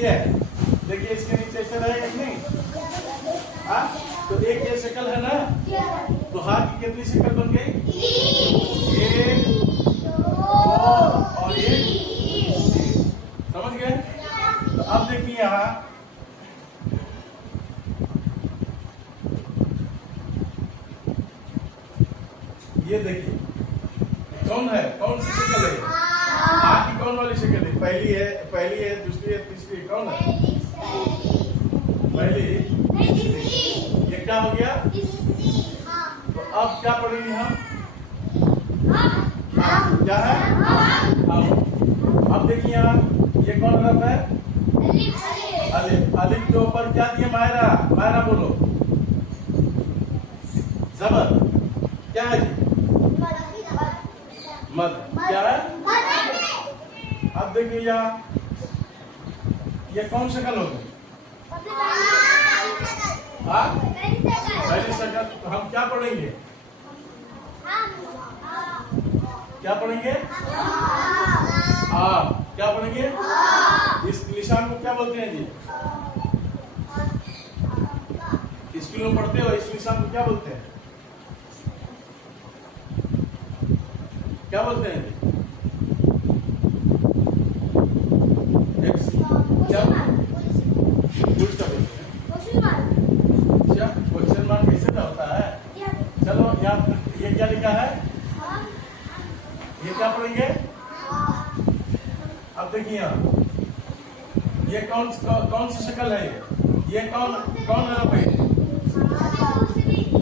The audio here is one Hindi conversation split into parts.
ये है, देखिए इसके नीचे ऐसे रहेगा कि नहीं? हाँ, तो एक ये शक्ल है ना, तो हाथ की कितनी शक्ल बन गई? एक, दो और एक। समझ गए? तो अब देखिए यहाँ ये देखिए कौन है, कौन सी शक्ल है? हाथ की कौन वाली शक्ल है? पहली है, दूसरी है, तीसरी है, कौन है? पहली, ये क्या हो गया? तो अब क्या पढ़ेंगे हम? क्या है? अब देखिए यहाँ ये कौन हरफ है? अलिफ। अलिफ के ऊपर क्या दिया मायरा? मायरा बोलो। जबर क्या है जी? मद क्या है? अब देखिए यहाँ ये कौन शक्ल होगी? पहली शक्ल। तो हम क्या पढ़ेंगे? क्या पढ़ेंगे? क्या पढ़ेंगे? इस निशान को क्या बोलते हैं जी? स्कूल में पढ़ते हो, इस निशान को क्या बोलते हैं? क्या बोलते हैं जी? क्या बोलते हैं? क्वेश्चन मार्क कैसे का होता है? चलो यहाँ ये क्या लिखा है? ये क्या पढ़ेंगे? अब देखिए यहाँ ये कौन सी शक्ल है? ये कौन हरफ है?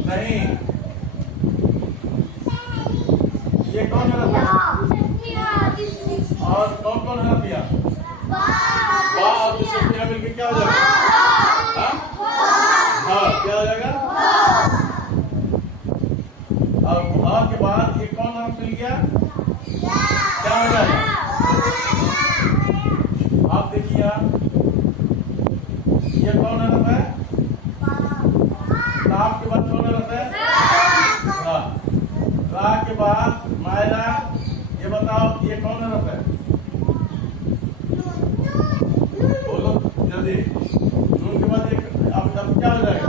नहीं, ये कौन हरफ है? और कौन हरफ है? बा और दूसरे मिलकर क्या हो जाएगा? हाँ, क्या हो जाएगा? और भा के बाद ये कौन हरफ मिल गया? क्या हो जाएगा? आप देखिए ये कौन हरफ है? काफ के बाद कौन हरफ है? रा। रा के बाद मायरा ये बताओ ये कौन हरफ है? बोलो जल्दी। नून के बाद अब क्या हो जाएगा?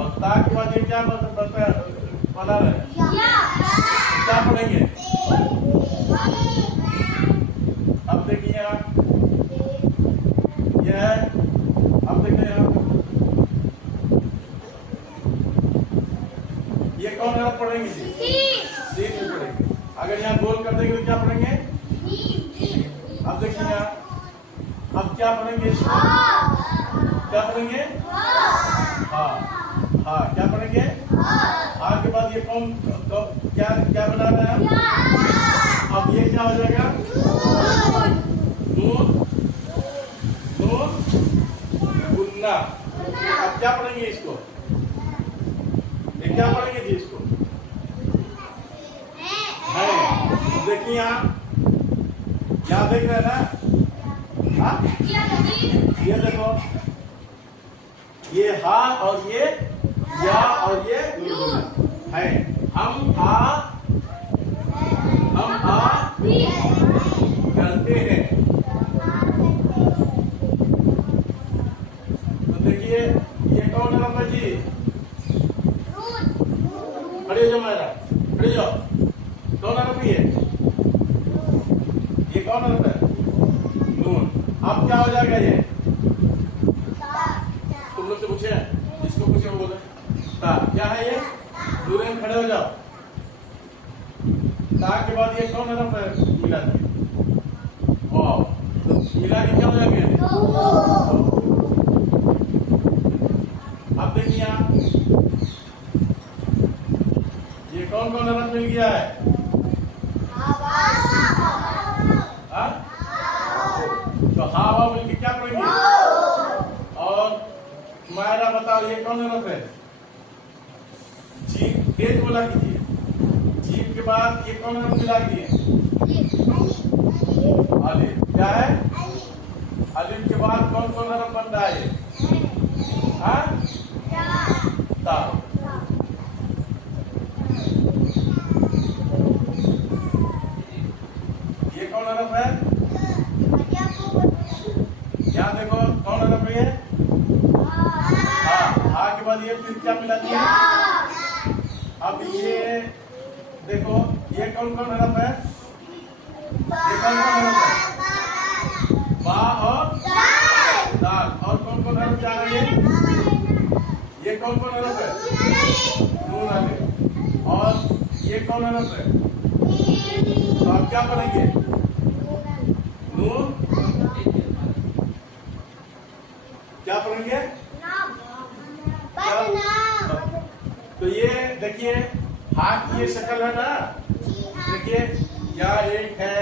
और ता के बाद ये क्या बना रहे? क्या पढ़ेंगे? अब देखिए आप यह है। अब देखिए आप ये कौन हरफ पढ़ेंगे? सी पढ़ेंगे। अगर यहाँ गोल कर देंगे तो क्या पढ़ेंगे? अब देखिए यहाँ अब क्या पढ़ेंगे? क्या पढ़ेंगे? हाँ, क्या पढ़ेंगे? हाँ के बाद ये कौन क्या बना रहे हैं? अब ये क्या हो जाएगा? नून गुन्ना। अब क्या पढ़ेंगे इसको? ये क्या पढ़ेंगे जी इसको? है। देखिए यहाँ देख रहे हैं ना? हाँ? ये देखो ये हा और ये या और ये है। हम आ करते हैं। तो देखिए ये कौन हरफ है जी? खड़े हो जाओ मेरा, खड़े जाओ। कौन हरफ है? ये कौन हरफ है? नून। अब क्या हो जाएगा ये? तुम लोग से पूछे, जिसको पूछे वो बोले ता। क्या है ये? दूर में खड़े हो जाओ। ता के बाद ये कौन हरफ है? मिला दिए। मिला के क्या हो जाएगा? अब देखिए ये कौन हरफ मिल गया है? तो हावा मिलके क्या पढ़ेंगे? और मायरा बताओ ये कौन हरफ है? जीम। तेज बोला कीजिए। जीम के बाद ये कौन हरफ मिला दिए? अलिफ। क्या है? अलिफ के बाद कौन हरफ बन रहा है? ता। ये कौन हरफ है? क्या मिला दिया? अब ये देखो, ये कौन कौन हरफ है? ये कौन कौन हरफ है? बा और दाल। और कौन कौन हरफ जा रही है? ये कौन कौन हरफ है? नून अलिफ। और ये कौन हरफ है? तो आप क्या पढ़ेंगे? नून क्या पढ़ेंगे? तो ये देखिए, हाथ की ये शक्ल है ना, देखिए यहाँ एक है,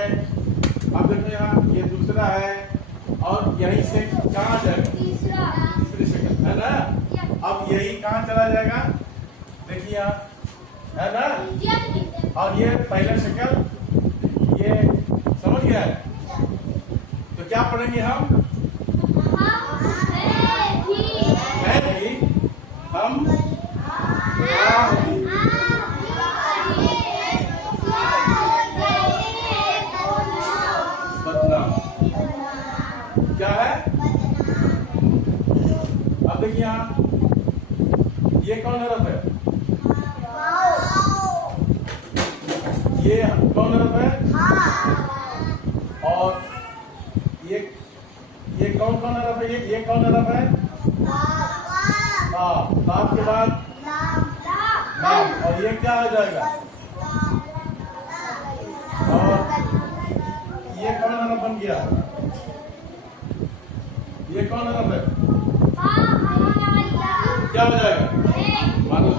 अब देखो यहाँ ये दूसरा है, और यहीं से कहाँ जाएगा? तीसरी शक्ल है ना। अब यही कहाँ चला जाएगा? देखिए यहाँ है ना। और ये पहला शक्ल, ये समझ गया है? तो क्या पढ़ेंगे हम? हम बदनाम क्या है? अब देखिए यहाँ, ये कौन हरफ है? ये कौन हरफ है? और ये कौन कौन हरफ है? ये कौन हरफ है? लाम के बाद लाम। और ये क्या हो जाएगा? और ये कौन हरफ बन गया? ये कौन हरफ है? क्या हो जाएगा? मानो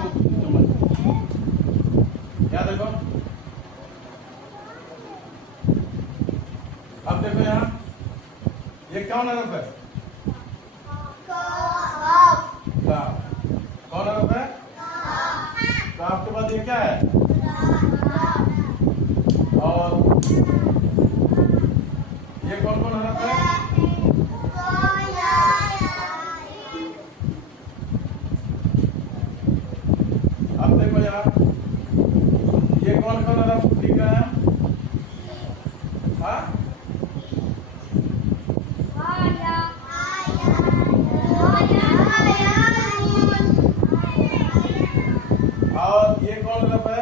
क्या देखो, अब देखो यहाँ, ये कौन हरफ है? कौन हरफ है? काफ के बाद ये क्या है? और ये कौन कौन हरफ है? अब देखो यहाँ, ये कौन कौन हरफ दिख रहा है? हाँ? और ये कौन हरफ है?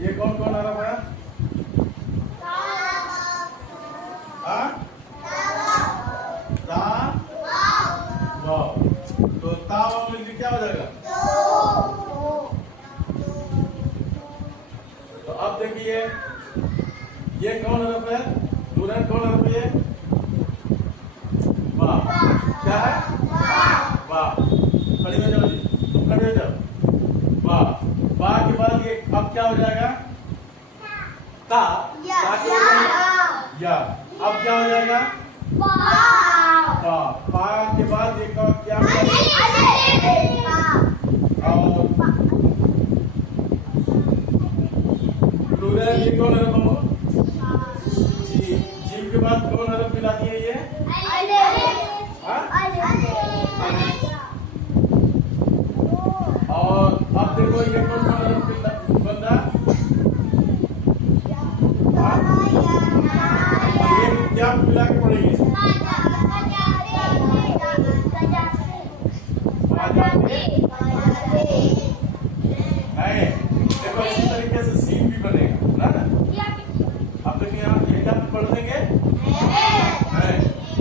ये कौन कौन हरफ है? हाँ? ता वाव। तो ता वाव मिलकर क्या हो जाएगा? तो अब देखिए, ये कौन हरफ है? नूरन कौन हरफ है? वाह। क्या है? वाह। खड़ी हो जाओ जी, तुम खड़े हो जाओ। वाह। वाह के बाद ये अब क्या हो जाएगा? ता। ता के बाद या। अब क्या हो जाएगा? वाह। पा के बाद ये क्या हो जाएगा? और नूरन ये कौन हरफ है? जीव के बाद कौन हरफ मिलाती है ये? और अब देखो, ये कौन कौन हरफ बन रहा? ये क्या मिला के पढ़ेंगे? देखो इसी तरीके से सीन भी बनेगा ना। अब देखिए यहाँ, ये क्या पढ़ देंगे?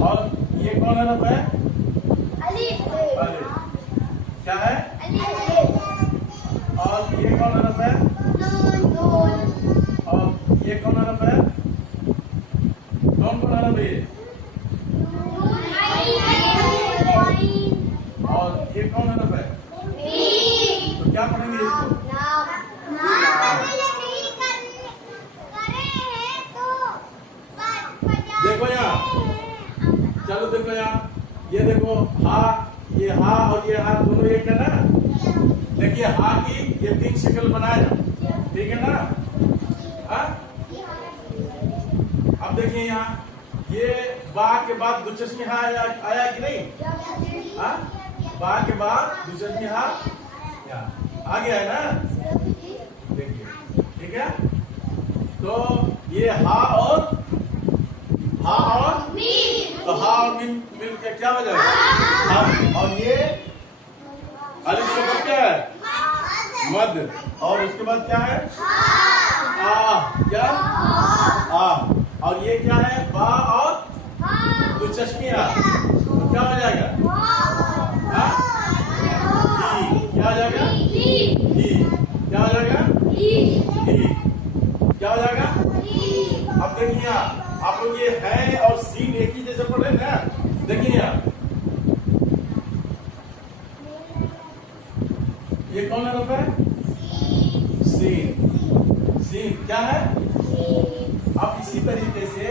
और ये कौन हरफ है? अलिफ। क्या है? और ये कौन हरफ है? और ये कौन हरफ है? कौन कौन हरफ है? और ये कौन हरफ है? तो क्या पढ़ेंगे इसको? देखो यहाँ, चलो देखो यहाँ, ये देखो हा, ये हा और ये हा दोनों एक है ना। देखिए हा की ये तीन शक्ल बनाया, ठीक है ना? हा? अब देखिए यहाँ, ये बा के बाद दुचस्मी हा आया कि नहीं? हा? बा के बाद दुचस्मी हा आ गया है ना? देखिए, ठीक है? तो ये हा और तो हा और मिल के क्या हो जाएगा? और ये मद। और उसके बाद क्या है? आ। क्या? आ। और ये क्या है? बा और दो चश्मिया, तो क्या हो जाएगा? क्या हो जाएगा? क्या हो जाएगा? क्या हो जाएगा? अब देखिए आप लोग ये है और सीन एक ही जैसे पढ़ रहे हैं ना। देखिए यहाँ ये कौन है रुपए? सीन। सीन क्या है? अब इसी तरीके से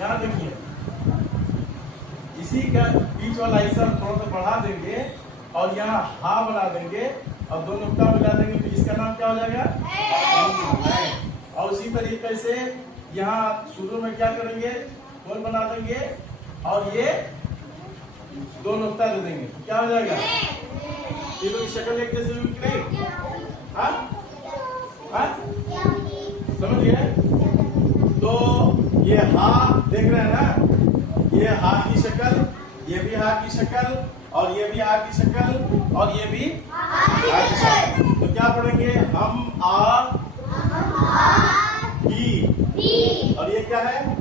यहाँ देखिए, इसी का बीच वाला हिस्सा थोड़ा सा बढ़ा देंगे और यहाँ हा बना देंगे और दो नुक्ता मिला देंगे, तो इसका नाम क्या हो जाएगा? और उसी तरीके से यहाँ शुरू में क्या करेंगे? गोल बना देंगे और ये दो नुक्ता दे देंगे, तो क्या हो जाएगा? तीनों की शक्ल एक जैसे हुई कि नहीं? हाँ? हाँ? समझ गए? तो ये हा देख रहे हैं ना, ये हा की शक्ल, ये भी हा की शक्ल, और ये भी हा की शक्ल, और ये भी हा की शक्ल। तो क्या पढ़ेंगे हम? आ, ही, और ये क्या है?